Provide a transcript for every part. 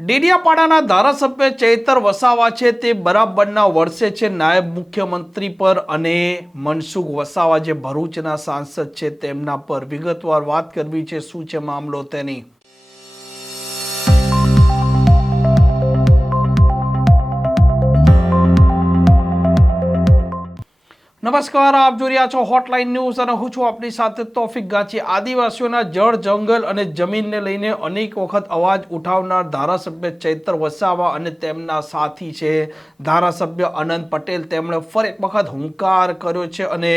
ડેડિયાપાડાના ધારાસભ્ય ચૈતર વસાવા છે તે બરાબરના વર્ષે છે નાયબ મુખ્યમંત્રી પર અને મનસુખ વસાવા જે ભરૂચના સાંસદ છે તેમના પર વિગતવાર વાત કરવી છે. શું છે મામલો તેની? નમસ્કાર, આપ જોઈ રહ્યા છો હોટલાઇન ન્યૂઝ અને હું છું આપની સાથે તોફિક ગાંચી. આદિવાસીઓના જળ, જંગલ અને જમીનને લઈને અનેક વખત અવાજ ઉઠાવનાર ધારાસભ્ય ચૈતર વસાવા અને તેમના સાથી છે ધારાસભ્ય અનંત પટેલ, તેમણે ફરી એક વખત હુંકાર કર્યો છે અને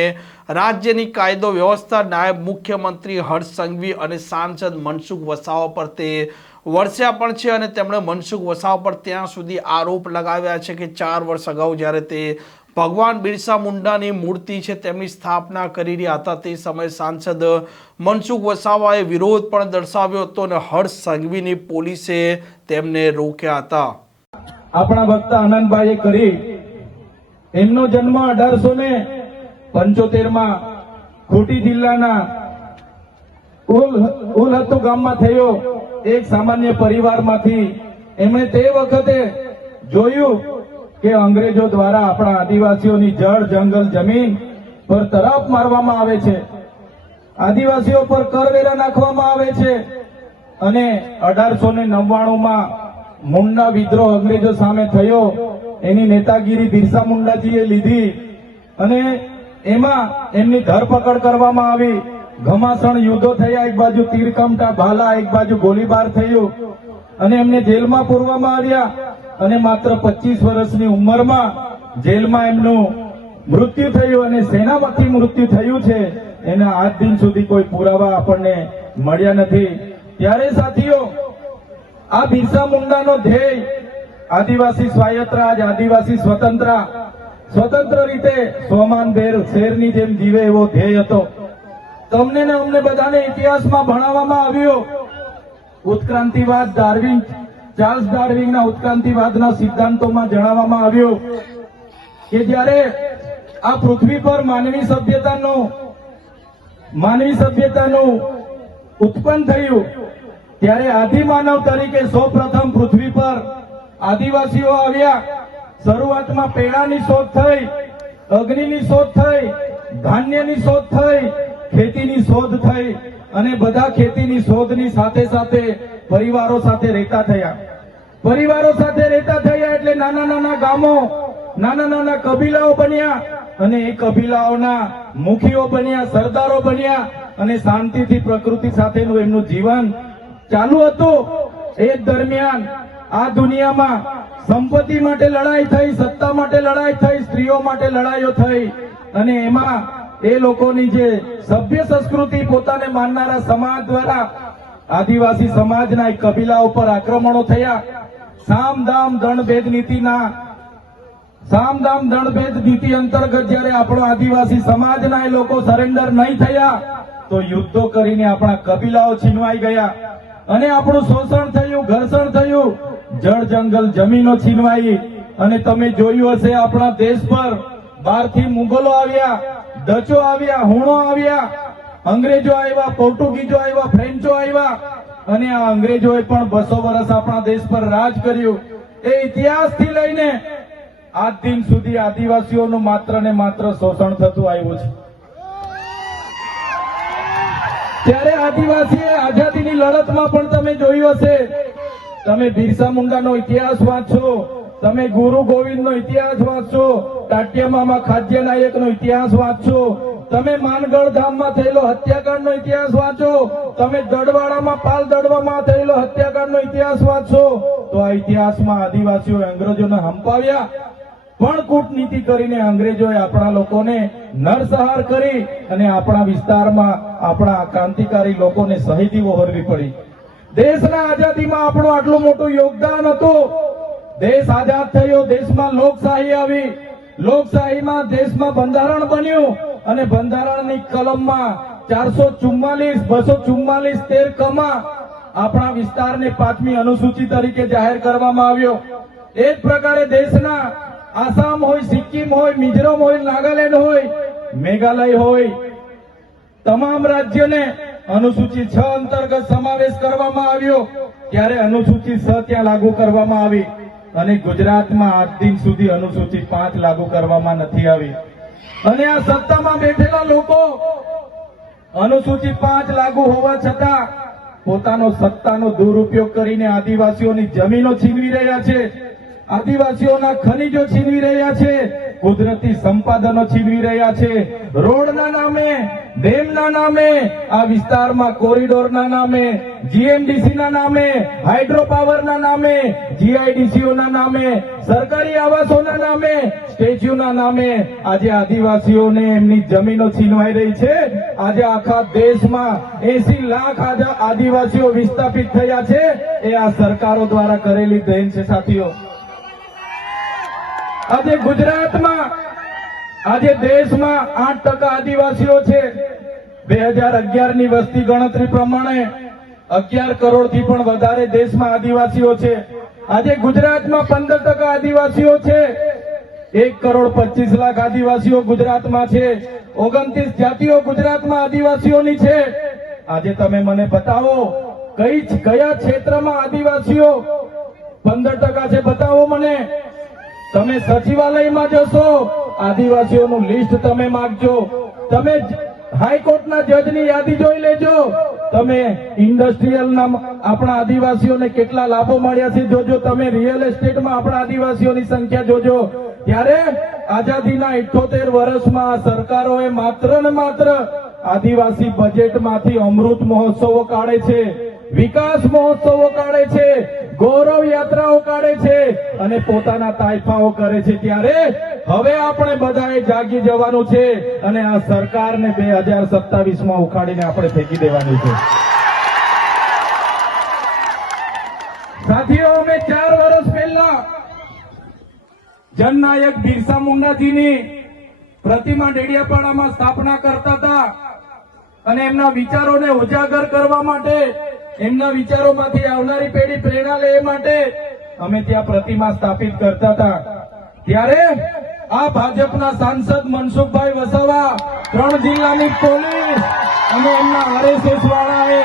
રાજ્યની કાયદો વ્યવસ્થા, નાયબ મુખ્યમંત્રી હર્ષ સંઘવી અને સાંસદ મનસુખ વસાવા પર તે વરસ્યા પણ છે. અને તેમણે મનસુખ વસાવા પર ત્યાં સુધી આરોપ લગાવ્યા છે કે 4 વર્ષ અગાઉ જ્યારે તે ભગવાન બિરસા મુંડાની મૂર્તિ છે તેમની સ્થાપના કરી રહ્યા હતા તે સમયે સાંસદ મનસુખ વસાવાએ વિરોધ પણ દર્શાવ્યો હતો અને હર્ષ સંઘવીની પોલીસે તેમને રોક્યા હતા. આપણા વક્તા આનંદભાઈએ કરી એમનો જન્મ 1875 માં ખોટી જિલ્લાના ઉલહત્તુ ગામમાં થયો. એક સામાન્ય પરિવારમાંથી એમણે તે વખતે જોયું કે અંગ્રેજો દ્વારા આપણા આદિવાસીઓની જળ, જંગલ, જમીન પર તરાપ મારવામાં આવે છે, આદિવાસીઓ પર કરવેરા નાખવામાં આવે છે અને 1899 માં મુંડા વિદ્રોહ અંગ્રેજો સામે થયો. એની નેતાગીરી બિરસા મુંડાજીએ લીધી અને એમાં એમની ધરપકડ કરવામાં આવી. ઘમાસણ યુદ્ધો થયા, એક બાજુ તીરકમઠા ભાલા, એક બાજુ ગોળીબાર થયું અને એમને જેલમાં પૂરવામાં આવ્યા અને માત્ર 25 વર્ષની ઉંમરમાં જેલમાં એમનું મૃત્યુ થયું અને સેનામાંથી મૃત્યુ થયું છે. એના આજ દિન સુધી કોઈ પુરાવા આપણને મળ્યા નથી. ત્યારે સાથીઓ, આ બિરસા મુંડાનો ધ્યેય આદિવાસી સ્વાયત્ત રાજ, આદિવાસી સ્વતંત્ર રીતે સ્વમાનભેર શેરની જેમ જીવે એવો ધ્યેય હતો. તમને ને અમને બધાને ઇતિહાસમાં ભણાવવામાં આવ્યો. ઉત્ક્રાંતિવાદ, ચાર્લ્સ ડાર્વિનના ઉત્ક્રાંતિવાદના સિદ્ધાંતોમાં જણાવવામાં આવ્યું કે જ્યારે આ પૃથ્વી પર માનવી સભ્યતાનું ઉત્પન્ન થયું ત્યારે આદિમાનવ તરીકે સૌપ્રથમ પૃથ્વી પર આદિવાસીઓ આવ્યા. શરૂઆતમાં પેડાની શોધ થઈ, અગ્નિની શોધ થઈ, ધાન્યની શોધ થઈ, ખેતીની શોધ થઈ અને બધા ખેતીની શોધની સાથે સાથે પરિવારો સાથે રહેતા થયા. એટલે નાના નાના ગામો, નાના નાના કબીલાઓ બન્યા અને એ કબીલાઓના મુખીઓ બન્યા, સરદારો બન્યા અને શાંતિથી પ્રકૃતિ સાથેનું એમનું જીવન ચાલુ હતું. એ દરમિયાન આ દુનિયામાં સંપત્તિ માટે લડાઈ થઈ, સત્તા માટે લડાઈ થઈ, સ્ત્રીઓ માટે લડાઈઓ થઈ અને એમાં એ લોકોની જે સભ્ય સંસ્કૃતિ, પોતાને માનનારા સમાજ દ્વારા આદિવાસી સમાજના એક કબીલા ઉપર આક્રમણો થયા. સામદામ દંડભેદ નીતિ અંતર્ગત જ્યારે આપણો આદિવાસી સમાજના એ લોકો સરેન્ડર નહીં થયા તો યુદ્ધો કરીને આપણા કબીલાઓ છીનવાઈ ગયા અને આપણું શોષણ થયું, ઘર્ષણ થયું, જળ, જંગલ, જમીનો છીનવાઈ. અને તમે જોયું હશે આપણા દેશ પર બહારથી મુગલો આવ્યા, ડચો આવ્યા, હુણો આવ્યા, અંગ્રેજો આવ્યા, પોર્ટુગીઝો આવ્યા, ફ્રેન્ચો આવ્યા અને આ અંગ્રેજોએ પણ 200 વર્ષ આપણા દેશ પર રાજ કર્યું. એ ઇતિહાસથી લઈને આજ દિન સુધી આદિવાસીઓનું માત્ર ને માત્ર શોષણ થતું આવ્યું છે. ત્યારે આદિવાસીએ આઝાદીની લડતમાં પણ તમે જોયું હશે, તમે બિરસા મુંડાનો ઇતિહાસ વાંચો, તમે ગુરુ ગોવિંદનો ઇતિહાસ વાંચો, ટાટિયામામાં ખાદ્ય નાયકનો ઇતિહાસ વાંચો, તમે માનગઢ ધામમાં થયેલો હત્યાકાંડનો ઇતિહાસ વાંચો, તમે દડવાડામાં પાલ દડવામાં થયેલો હત્યાકાંડનો ઇતિહાસ વાંચો, તો આ ઇતિહાસમાં આદિવાસીઓએ અંગ્રેજોને હંપાવ્યા પણ કૂટનીતિ કરીને અંગ્રેજોએ આપણા લોકોને નરસંહાર કરી અને આપણા વિસ્તારમાં આપણા ક્રાંતિકારી લોકોને શહીદી વહોરવી પડી. દેશના આઝાદીમાં આપણું આટલું મોટું યોગદાન હતું. દેશ આઝાદ થયો, દેશમાં લોકશાહી આવી, લોકશાહીમાં દેશમાં બંધારણ બન્યું અને બંધારણની કલમમાં 444, 244, 13 કમાં આપણા વિસ્તારને 5મી અનુસૂચિ તરીકે જાહેર કરવામાં આવ્યો. એ જ પ્રકારે દેશના આસામ હોય, સિક્કિમ હોય, મિઝોરમ હોય, નાગાલેન્ડ હોય, મેઘાલય હોય, તમામ રાજ્યોને અનુસૂચિ 6 અંતર્ગત સમાવેશ કરવામાં આવ્યો. ત્યારે અનુસૂચિત 6 ત્યાં લાગુ કરવામાં આવી અને ગુજરાતમાં આજ દિન સુધી અનુસૂચિત 5 લાગુ કરવામાં નથી આવી. અને આ સત્તામાં બેઠેલા લોકો અનુસૂચિત 5 લાગુ હોવા છતાં પોતાનો સત્તાનો દુરુપયોગ કરીને આદિવાસીઓની જમીનો છીનવી રહ્યા છે, આદિવાસીઓના ખનીજો છીનવી રહ્યા છે, કુદરતી સંપાદનો છીનવી રહ્યા છે. રોડના નામે, ડેમના નામે, આ વિસ્તારમાં કોરિડોરના નામે, જીએમડીસીના નામે, હાઇડ્રો પાવરના નામે, જીઆઈડીસીઓના નામે, સરકારી આવાસોના નામે, સ્ટેચ્યુના નામે આજે આદિવાસીઓને એમની જમીનો છીનવાઈ રહી છે. આજે આખા દેશમાં 80 લાખ આદિવાસીઓ વિસ્થાપિત થયા છે. એ આ સરકારો દ્વારા કરેલી દેન છે સાથીઓ. આજે ગુજરાતમાં, આજે દેશમાં 8% આદિવાસીઓ છે. 2011 ની વસ્તી ગણતરી પ્રમાણે 11 કરોડથી પણ વધારે દેશમાં આદિવાસીઓ છે. આજે ગુજરાતમાં 15% આદિવાસીઓ છે. 1 કરોડ 25 લાખ આદિવાસીઓ ગુજરાતમાં છે. 29 જાતિઓ ગુજરાતમાં આદિવાસીઓની છે. આજે તમે મને બતાવો કયા ક્ષેત્રમાં આદિવાસીઓ 15% છે, બતાવો મને. તમે સચિવાલયમાં જશો, આદિવાસીઓનું લિસ્ટ તમે માંગજો. તમે હાઈકોર્ટના જજની યાદી જોઈ લેજો. તમે ઇન્ડસ્ટ્રીયલના આપણા આદિવાસીઓને કેટલા લાભો મળ્યા છે જોજો. તમે રિયલ એસ્ટેટમાં આપણા આદિવાસીઓની સંખ્યા જોજો. ત્યારે આઝાદીના 78 વર્ષમાં સરકારોએ માત્ર ને માત્ર આદિવાસી બજેટમાંથી અમૃત મહોત્સવો કાઢે છે, વિકાસ મહોત્સવો કાઢે છે, ગૌરવ યાત્રાઓ કાઢે છે અને પોતાના તાઇફાઓ કરે છે. ત્યારે હવે આપણે બધાએ જાગી જવાનું છે અને આ સરકારને 2027માં ઉખાડીને આપણે ફેંકી દેવાની છે. સાથીઓ, અમે 4 વર્ષ પહેલા જનનાયક બિરસા મુંડાજીની પ્રતિમા ડેડિયાપાડામાં સ્થાપના કરતા હતા અને એમના વિચારોને ઉજાગર કરવા માટે, એમના વિચારોમાંથી આવનારી પેઢી પ્રેરણા લે માટે અમે ત્યાં પ્રતિમા સ્થાપિત કરતા હતા. ત્યારે આ ભાજપના સાંસદ મનસુખભાઈ વસાવા, 3 જિલ્લાની પોલીસ અને એમના આરએસએસ વાળાએ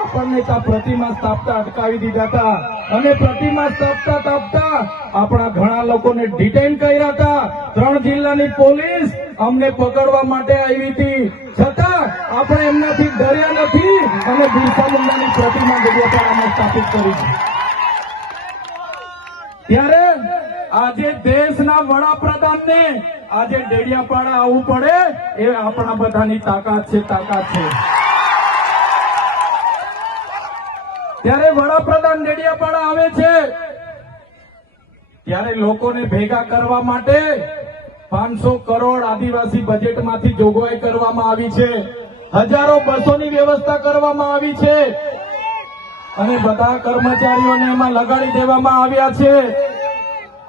આપણને ત્યાં પ્રતિમા સ્થાપતા અટકાવી દીધા હતા અને પ્રતિમા સ્થાપતા આપણા ઘણા લોકોને ડિટેન કર્યા હતા. 3 જિલ્લાની પોલીસ અમને પકડવા માટે આવી હતી, છતાં આપણે એમનાથી ડર્યા નથી અને બિરસા મુંડાની પ્રતિમા ડેડિયાપાડામાં સ્થાપિત કરી છે. ત્યારે આજે દેશના વડાપ્રધાનને આજે ડેડિયાપાડા આવવું પડે એ આપણા બધાની તાકાત છે. ત્યારે વડાપ્રધાન ડેડિયાપાડા આવે છે ત્યારે લોકોને ભેગા કરવા માટે 500 કરોડ આદિવાસી બજેટમાંથી જોગવાઈ કરવામાં આવી છે. હજારો બસોની વ્યવસ્થા કરવામાં આવી છે અને બધા કર્મચારીઓને એમાં લગાડી દેવામાં આવ્યા છે.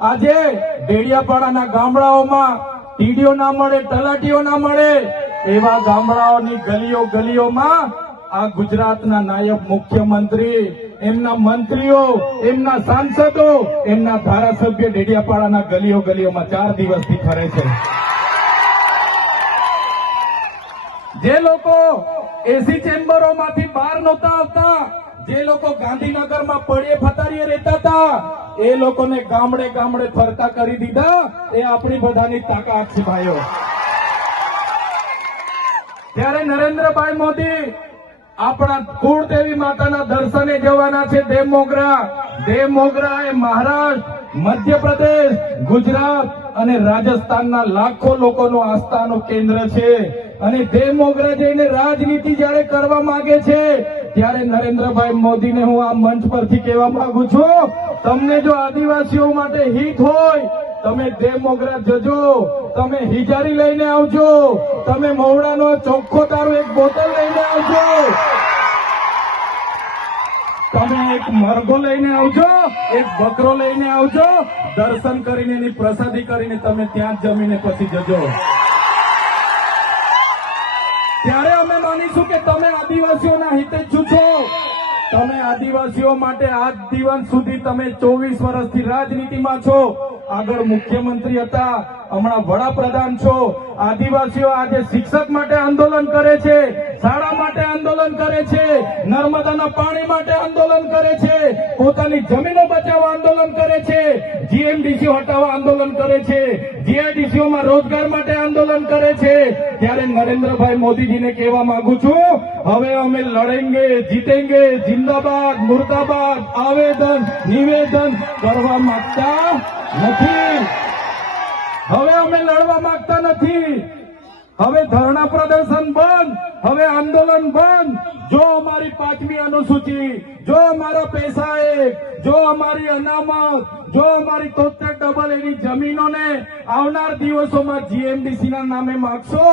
આજે ડેડિયાપાડાના ગામડાઓમાં ટીડીઓ ના મળે, તલાટીઓ ના મળે એવા ગામડાઓની ગલીઓમાં આ ગુજરાતના નાયબ મુખ્યમંત્રી, એમના મંત્રીઓ, એમના સાંસદો, એમના ધારાસભ્ય ડેડિયાપાડાના ગલીઓમાં 4 દિવસથી ફરે છે. જે લોકો એસી ચેમ્બરોમાંથી બહાર નહોતા આવતા, જે લોકો ગાંધીનગરમાં પડે ફતારીએ રહેતા હતા, એ લોકોને ગામડે ફરતા કરી દીધા. એ આપણી બધાની તાકાત છે ભાઈઓ. ત્યારે નરેન્દ્રભાઈ મોદી આપણા કુળદેવી માતાના દર્શને જવાના છે દેવમોગરા. દેવમોગરા એ મહારાષ્ટ્ર, મધ્યપ્રદેશ, ગુજરાત અને રાજસ્થાનના લાખો લોકોનું આસ્થાનું કેન્દ્ર છે અને દેવમોગરા જઈને રાજનીતિ જયારે કરવા માંગે છે ત્યારે નરેન્દ્રભાઈ મોદીને હું આ મંચ પરથી કહેવા માંગુ છું, તમને જો આદિવાસીઓ માટે હિત હોય તમે દેવમોગરા જજો, તમે હિજારી લઈને આવજો, તમે મવડાનો ચોખ્ખો તારો એક બોટલ લઈને આવજો, તમે એક મરઘો લઈને આવજો, એક બકરો લઈને આવજો. દર્શન કરીને એની પ્રસાદી કરીને તમે ત્યાં જ જમીને પછી જજો. ત્યારે અમે માનીશું કે તમે આદિવાસીઓના હિતે જ છો. તમે આદિવાસીઓ માટે આજ દિવસ સુધી તમે 24 વર્ષથી રાજનીતિમાં છો, આગળ મુખ્યમંત્રી હતા, હમણાં વડાપ્રધાન છો. આદિવાસીઓ આજે શિક્ષક માટે આંદોલન કરે છે, શાળા માટે આંદોલન કરે છે, નર્મદાના પાણી માટે આંદોલન કરે છે, પોતાની જમીનો બચાવવા આંદોલન કરે છે, જીએમડીસી હટાવવા આંદોલન કરે છે, જીઆઈડીસીઓમાં રોજગાર માટે આંદોલન કરે છે. ત્યારે નરેન્દ્રભાઈ મોદીજીને કહેવા માંગુ છું, હવે અમે લડેંગે, જીતેંગે, જિંદાબાદ, મુર્દાબાદ આવેદન નિવેદન કરવા માંગતા નથી. હવે અમે લડવા માંગતા નથી. હવે ધરણા પ્રદર્શન બંધ, હવે આંદોલન બંધ. જો અમારી 5મી અનુસૂચિ, જો અમારા પૈસા એક, જો અમારી અનામત, જો અમારી 73 એની જમીનોને આવનાર દિવસોમાં જીએમડીસી ના નામે માગશો,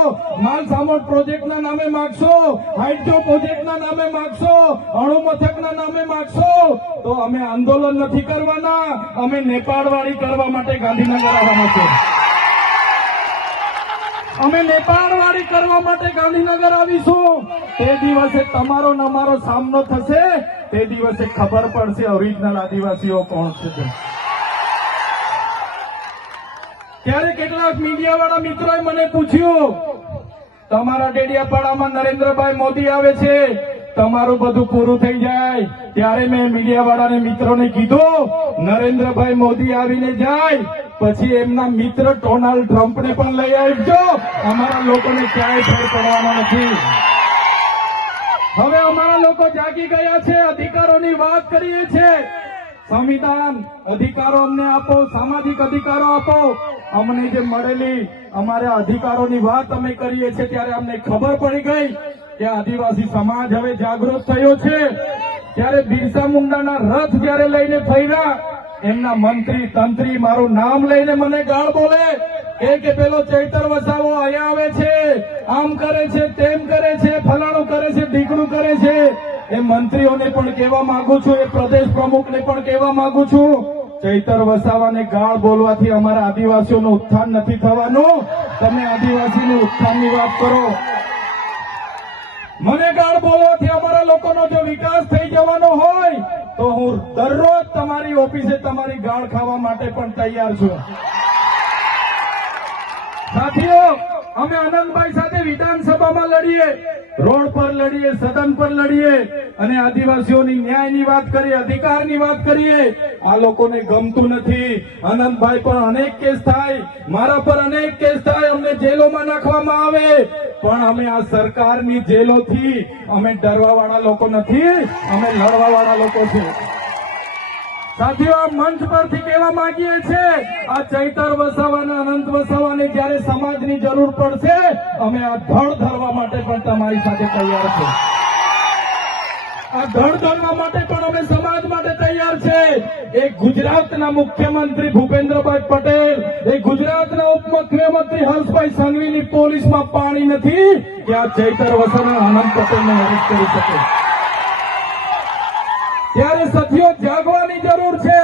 માલસામોટ પ્રોજેક્ટના નામે માગશો, હાઇડ્રો પ્રોજેક્ટના નામે માગશો, અણુ મથકના નામે માગશો, તો અમે આંદોલન નથી કરવાના, અમે નેપાળવાળી કરવા માટે ગાંધીનગર આવવાના છે. અમે નેપાળવાળી કરવા માટે ગાંધીનગર આવીશું. તે દિવસે તમારો ને અમારો સામનો થશે, તે દિવસે ખબર પડશે ઓરિજિનલ આદિવાસીઓ કોણ છે. ત્યારે કેટલાક મીડિયાવાળા મિત્રોએ મને પૂછ્યું, તમારા ડેડિયાપાડામાં નરેન્દ્રભાઈ મોદી આવે છે, તમારું બધું પૂરું થઈ જાય. ત્યારે મેં મીડિયાવાળાને મિત્રોને કીધું, નરેન્દ્રભાઈ મોદી આવીને જાય પછી એમના મિત્ર ડોનાલ્ડ ટ્રમ્પને પણ લઈ આવજો, અમારા લોકોને ક્યાંય ફેર પડવાનો નથી. હવે અમારા લોકો જાગી ગયા છે, અધિકારોની વાત કરીએ છીએ. સંવિધાન અધિકારો અમને આપો, સામાજિક અધિકારો આપો. અમને જે મળેલી અમારા અધિકારોની વાત અમે કરીએ છીએ ત્યારે અમને ખબર પડી ગઈ કે આદિવાસી સમાજ હવે જાગૃત થયો છે. ત્યારે બિરસા મુંડાના રથ જયારે લઈને ફર્યા, એમના મંત્રી તંત્રી મારું નામ લઈને મને ગાળ બોલે કે પેલો ચૈતર વસાવો અહીંયા આવે છે, આમ કરે છે, તેમ કરે છે, ફલાણું કરે છે, ઢીકણું કરે છે. એ મંત્રીઓને પણ કહેવા માંગુ છું, એ પ્રદેશ પ્રમુખને પણ કહેવા માંગુ છું, ચૈતર વસાવાને ગાળ બોલવાથી અમારા આદિવાસીઓનું ઉત્થાન નથી થવાનું. તમે આદિવાસીનું ઉત્થાનની વાત કરો. મને ગાળ બોલવાથી અમારા લોકોનો જો વિકાસ થઈ જવાનો હોય તો હું દરરોજ તમારી ઓફિસે તમારી ગાળ ખાવા માટે પણ તૈયાર છું. સાથીઓ, અમે આનંદભાઈ સાથે વિધાનસભામાં લડીએ, રોડ પર લડીએ, સદન પર લડીએ અને આદિવાસીઓની ન્યાયની વાત કરીએ, અધિકારની વાત કરીએ. આ લોકોને ગમતું નથી. આનંદભાઈ પર અનેક કેસ થાય, મારા પર અનેક કેસ થાય, અમને જેલોમાં નાખવામાં આવે, પણ અમે આ સરકારની જેલોથી અમે ડરવાવાળા લોકો નથી, અમે લડવાવાળા લોકો છે. સાથીઓ, આ મંચ પરથી કહેવા માંગીએ છીએ, આ ચૈતર વસાવાને, અનંત વસાવાને જયારે સમાજની જરૂર પડશે, અમે આ ધડ ધરવા માટે પણ તમારી સાથે તૈયાર છે. આ ધડ ધરવા માટે પણ અમે સમાજ માટે તૈયાર છે. એક ગુજરાતના મુખ્યમંત્રી ભૂપેન્દ્રભાઈ પટેલ, એક ગુજરાતના ઉપમુખ્યમંત્રી હર્ષભાઈ સંઘવીની પોલીસમાં પાણી નથી કે આ ચૈતર વસાવા અનંત પટેલને અરેસ્ટ કરી શકે. ત્યારે સાથીઓ, જાગવાની જરૂર છે.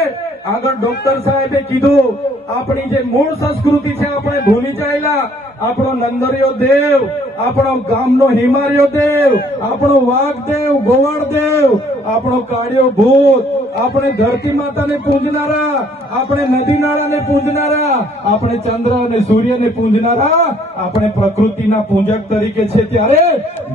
આગળ ડોક્ટર સાહેબે કીધું, આપણી જે મૂળ સંસ્કૃતિ છે આપણે ભૂલી ચાલ્યા. આપણો નંદરિયો દેવ, આપણો ગામનો હિમાર્યો દેવ, આપણો વાઘદેવ, ગોવાળદેવ, આપણો કાળિયો ભૂત, આપણે ધરતી માતાને પૂજનારા, આપણે નદી નાળાને પૂજનારા, આપણે ચંદ્ર અને સૂર્યને પૂજનારા, આપણે પ્રકૃતિના પૂજક તરીકે છે. ત્યારે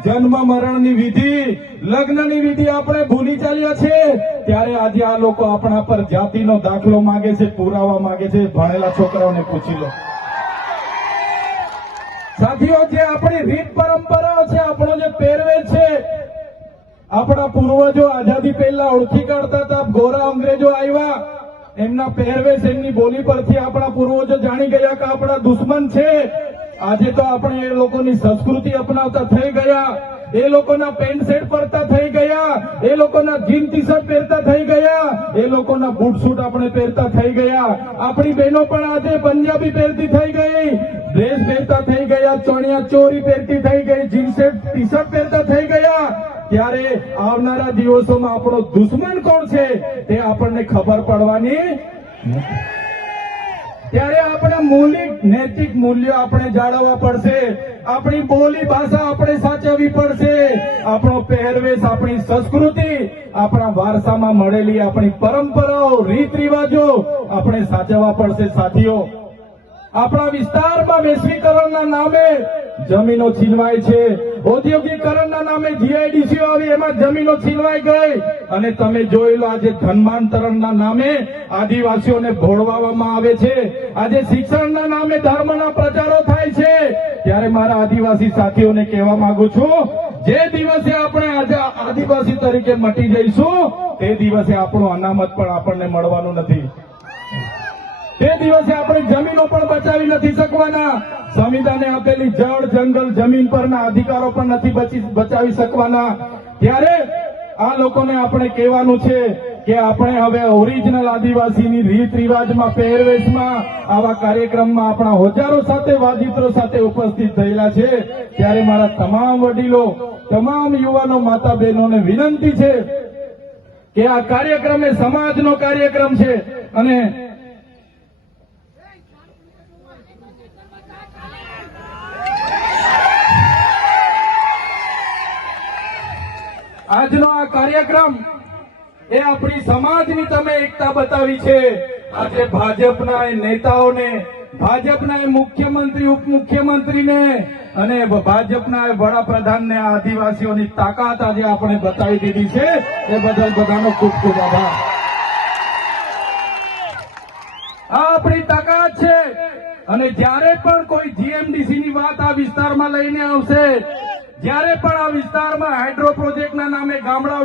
જન્મ મરણની વિધિ, લગ્નની વિધિ આપણે ભૂલી ચાલ્યા છે. ત્યારે આજે આ લોકો આપણા પર જાતિનો દાખલો માંગે છે, પુરાવા માંગે છે. ભણેલા છોકરાઓને પૂછી લો. સાથીઓ, જે આપણી રીત પરંપરાઓ છે, આપણો જે પહેરવેશ છે, આપણા પૂર્વજો આઝાદી પહેલા ઓળખી કાઢતા હતા. ગોરા અંગ્રેજો આવ્યા, એમના પહેરવેશ, એમની બોલી પરથી આપણા પૂર્વજો જાણી ગયા કે આપણા દુશ્મન છે. આજે તો આપણે એ લોકોની સંસ્કૃતિ અપનાવતા થઈ ગયા, એ લોકોના પેન્ટ શર્ટ પહેરતા થઈ ગયા, એ લોકોના જીન ટી શર્ટ પહેરતા થઈ ગયા, એ લોકોના બૂટ સૂટ આપણે પહેરતા થઈ ગયા. આપણી બહેનો પણ આજે પંજાબી પહેરતી થઈ ગઈ, ડ્રેસ પહેરતા થઈ ગયા, ચણિયા ચોરી પહેરતી થઈ ગઈ, જીન્સ ટી શર્ટ પહેરતા થઈ ગયા. ત્યારે આવનારા દિવસોમાં આપણો દુશ્મન કોણ છે તે આપણને ખબર પડવાની નથી. ત્યારે આપણે મૌલિક નૈતિક મૂલ્યો આપણે જાળવવા પડશે. આપણી બોલી ભાષા આપણે સાચવવી પડશે, આપણો પહેરવેશ, આપણી સંસ્કૃતિ, આપણા વારસામાં મળેલી આપણી પરંપરાઓ, રીત રિવાજો આપણે સાચવવા પડશે. સાથીઓ, આપણા વિસ્તારમાં વૈશ્વિકરણના નામે જમીનો છીનવાય છે, ઔદ્યોગિકરણના નામે જીઆઈડીસીઓ આવી એમાં જમીનો છીનવાઈ ગઈ, અને તમે જોઈ લો આજે ધર્માંતરણના નામે આદિવાસીઓને ભોળવામાં આવે છે, આજે શિક્ષણના નામે ધર્મના પ્રચારો થાય છે. ત્યારે મારા આદિવાસી સાથીઓને કહેવા માંગુ છું, જે દિવસે આપણે આજે આદિવાસી તરીકે મટી જઈશું તે દિવસે આપણું અનામત પણ આપણને મળવાનું નથી, તે દિવસે આપણે જમીનો પણ બચાવી નથી શકવાના, સંવિધાને આપેલી જળ, જંગલ, જમીન પરના અધિકારો પણ નથી બચાવી શકવાના. ત્યારે આ લોકોને આપણે કહેવાનું છે કે આપણે હવે ઓરિજિનલ આદિવાસીની રીત રિવાજમાં, પહેરવેશમાં, આવા કાર્યક્રમમાં આપણા હજારો સાથે, વાજિત્રો સાથે ઉપસ્થિત થયેલા છે. ત્યારે મારા તમામ વડીલો, તમામ યુવાનો, માતા બહેનોને વિનંતી છે કે આ કાર્યક્રમ એ સમાજનો કાર્યક્રમ છે, અને આજનો આ કાર્યક્રમ એ આપણી સમાજની તમે એકતા બતાવી છે. આજે ભાજપના એ નેતાઓને, ભાજપના એ મુખ્યમંત્રી, ઉપમુખ્યમંત્રીને અને ભાજપના એ વડાપ્રધાનને આ આદિવાસીઓની તાકાત આજે આપણે બતાવી દીધી છે. એ બદલ બધાનો ખૂબ ખૂબ આભાર. આ આપણી તાકાત છે, અને જ્યારે પણ કોઈ જીએમડીસી ની વાત આ વિસ્તારમાં લઈને આવશે, જ્યારે પણ આ વિસ્તારમાં હાઇડ્રો પ્રોજેક્ટના નામે ગામડાઓ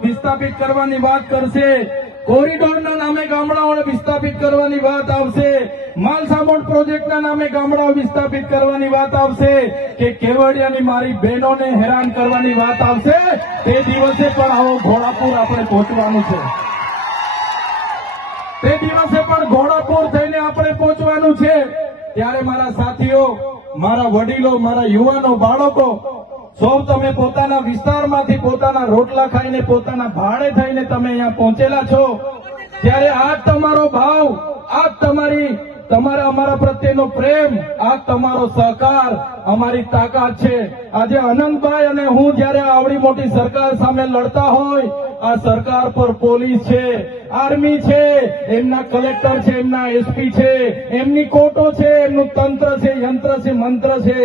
વિસ્થાપિત કરવાની વાત કરશે, કોરિડોરના નામે ગામડાઓને વિસ્થાપિત કરવાની વાત આવશે, માલસામોડ પ્રોજેક્ટના નામે ગામડાઓ વિસ્થાપિત કરવાની વાત આવશે, કે કેવડિયાની મારી બહેનોને હેરાન કરવાની વાત આવશે, તે દિવસે પણ આવો ઘોડાપુર આપણે પહોંચવાનું છે. તે દિવસે પણ ઘોડાપુર થઈને આપણે પહોંચવાનું છે. ત્યારે મારા સાથીઓ, મારા વડીલો, મારા યુવાનો, બાળકો, સૌ તમે પોતાના વિસ્તારમાંથી પોતાના રોટલા ખાઈને, પોતાના ભાડે થઈને તમે અહીંયા પહોંચેલા છો. ત્યારે આ તમારો ભાવ, આ તમારા અમારા પ્રત્યેનો પ્રેમ, આ તમારો સહકાર અમારી તાકાત છે. આજે અનંતભાઈ અને હું જ્યારે આવડી મોટી સરકાર સામે લડતા હોય, આ સરકાર પર પોલીસ છે, આર્મી છે, એમના કલેક્ટર છે, એમના એસપી છે, એમની કોર્ટો છે, એમનું તંત્ર છે, યંત્ર છે, મંત્ર છે.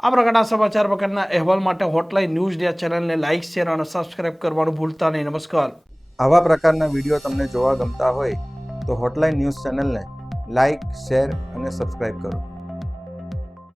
આ પ્રકારના સમાચાર પ્રકારના અહેવાલ માટે હોટલાઇન ન્યૂઝ ડે ચેનલને લાઇક, શેર અને સબસ્ક્રાઇબ કરવાનું ભૂલતા નહીં. નમસ્કાર. આવા પ્રકારના વિડીયો તમને જોવા ગમતા હોય તો હોટલાઇન ન્યૂઝ ચેનલને લાઇક, શેર અને સબસ્ક્રાઇબ કરો.